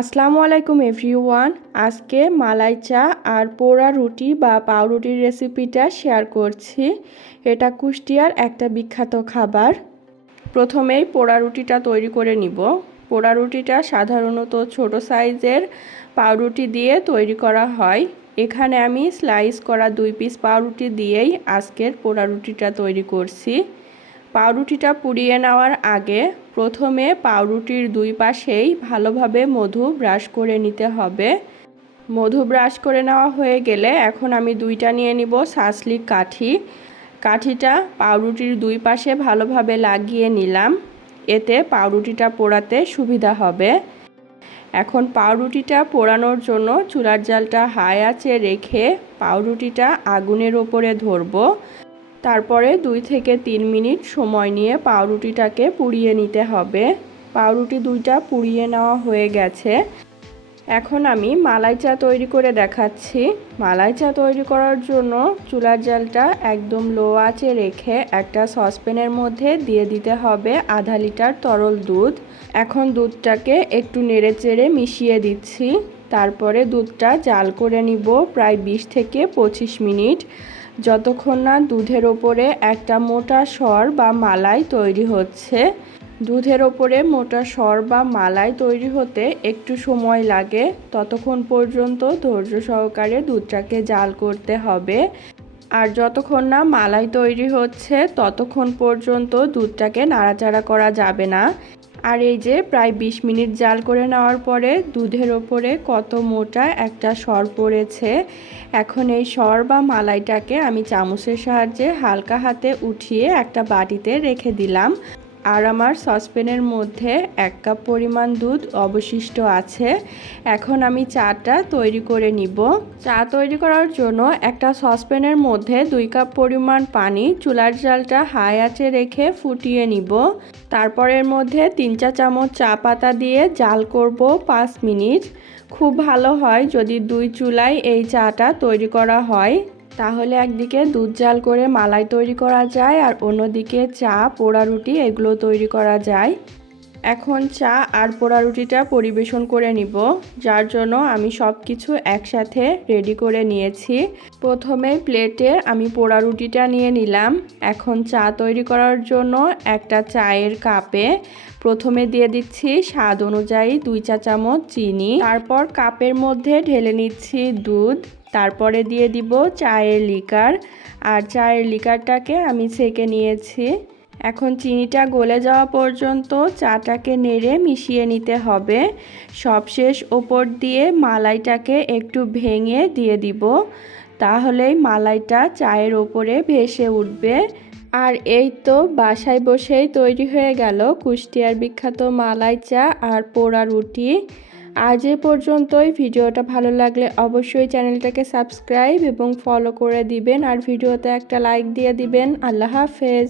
আসসালামু আলাইকুম এভরিওয়ান। আজকে মালাই চা আর পোড়া রুটি বা পাউরুটির রেসিপিটা শেয়ার করছি। এটা কুষ্টিয়ার একটা বিখ্যাত খাবার। প্রথমেই পোড়া রুটিটা তৈরি করে নিব। পোড়া রুটিটা সাধারণত ছোট সাইজের পাউরুটি দিয়ে তৈরি করা হয়। এখানে আমি স্লাইস করা 2 পিস পাউরুটি দিয়েই আজকের পোড়া রুটিটা তৈরি করছি। পাউরুটিটা পুড়িয়ে নেওয়ার আগে প্রথমে পাউরুটির 2 পাশেই ভালোভাবে মধু ব্রাশ করে নিতে হবে। মধু ব্রাশ করে নেওয়া হয়ে গেলে এখন আমি 2টা নিয়ে নিব সাসলিক কাঠি। কাঠিটা পাউরুটির 2 পাশে ভালোভাবে লাগিয়ে নিলাম, এতে পাউরুটিটা পোড়াতে সুবিধা হবে। এখন পাউরুটিটা পোড়ানোর জন্য চুলার জালটা হাই আঁচে রেখে পাউরুটিটা আগুনের ওপরে ধরবো। তারপরে 2 থেকে 3 মিনিট সময় নিয়ে পাউরুটিটাকে পুড়িয়ে নিতে হবে। পাউরুটি 2টা পুড়িয়ে নেওয়া হয়ে গেছে। এখন আমি মালাই চা তৈরি করে দেখাচ্ছি। মালাই চা তৈরি করার জন্য চুলার জালটা একদম লো আঁচে রেখে একটা সসপ্যানের মধ্যে দিয়ে দিতে হবে আধা লিটার তরল দুধ। এখন দুধটাকে একটু নেড়েচেড়ে মিশিয়ে দিচ্ছি। তারপরে দুধটা জাল করে নিব প্রায় 20 থেকে 25 মিনিট, যতক্ষণ না দুধের ওপরে একটা মোটা সর বা মালাই তৈরি হচ্ছে। দুধের ওপরে মোটা সর বা মালাই তৈরি হতে একটু সময় লাগে, ততক্ষণ পর্যন্ত ধৈর্য সহকারে দুধটাকে জাল করতে হবে। আর যতক্ষণ না মালাই তৈরি হচ্ছে ততক্ষণ পর্যন্ত দুধটাকে নাড়াচাড়া করা যাবে না। আর এই যে প্রায় 20 মিনিট জাল করে নেওয়ার পরে দুধের ওপরে কত মোটা একটা সর পড়েছে। এখন এই সর বা মালাইটাকে আমি চামচের সাহায্যে হালকা হাতে উঠিয়ে একটা বাটিতে রেখে দিলাম। আর আমার সসপ্যানের মধ্যে 1 কাপ পরিমাণ দুধ অবশিষ্ট আছে। এখন আমি চাটা তৈরি করে নিব। চা তৈরি করার জন্য একটা সসপ্যানের মধ্যে 2 কাপ পরিমাণ পানি চুলার জালটা হাই আঁচে রেখে ফুটিয়ে নিব। তারপর এর মধ্যে 3 চা চামচ চা পাতা দিয়ে জাল করব 5 মিনিট। খুব ভালো হয় যদি 2 চুলায় এই চাটা তৈরি করা হয়, তাহলে একদিকে দুধ জাল করে মালাই তৈরি করা যায় আর অন্যদিকে চা পোড়া রুটি এগুলো তৈরি করা যায়। এখন চা আর পোড়া রুটিটা পরিবেশন করে নিব, যার জন্য আমি সব কিছু একসাথে রেডি করে নিয়েছি। প্রথমে প্লেটে আমি পোড়া রুটিটা নিয়ে নিলাম। এখন চা তৈরি করার জন্য একটা চায়ের কাপে প্রথমে দিয়ে দিচ্ছি স্বাদ অনুযায়ী 2 চা চামচ চিনি। তারপর কাপের মধ্যে ঢেলে নিচ্ছি দুধ। তারপরে দিয়ে দিব চায়ের লিকার, আর চায়ের লিকারটাকে আমি ছেঁকে নিয়েছি। এখন চিনিটা গলে যাওয়া পর্যন্ত চাটাকে নেড়ে মিশিয়ে নিতে হবে। সবশেষ ওপর দিয়ে মালাইটাকে একটু ভেঙে দিয়ে দিব, তাহলেই মালাইটা চায়ের ওপরে ভেসে উঠবে। আর এই তো বাসায় বসেই তৈরি হয়ে গেল কুষ্টিয়ার বিখ্যাত মালাই চা আর পোড়া রুটি। আজ এ পর্যন্তই। ভিডিওটা ভালো লাগলে অবশ্যই চ্যানেলটাকে সাবস্ক্রাইব এবং ফলো করে দিবেন আর ভিডিওতে একটা লাইক দিয়ে দিবেন। আল্লাহ হাফেজ।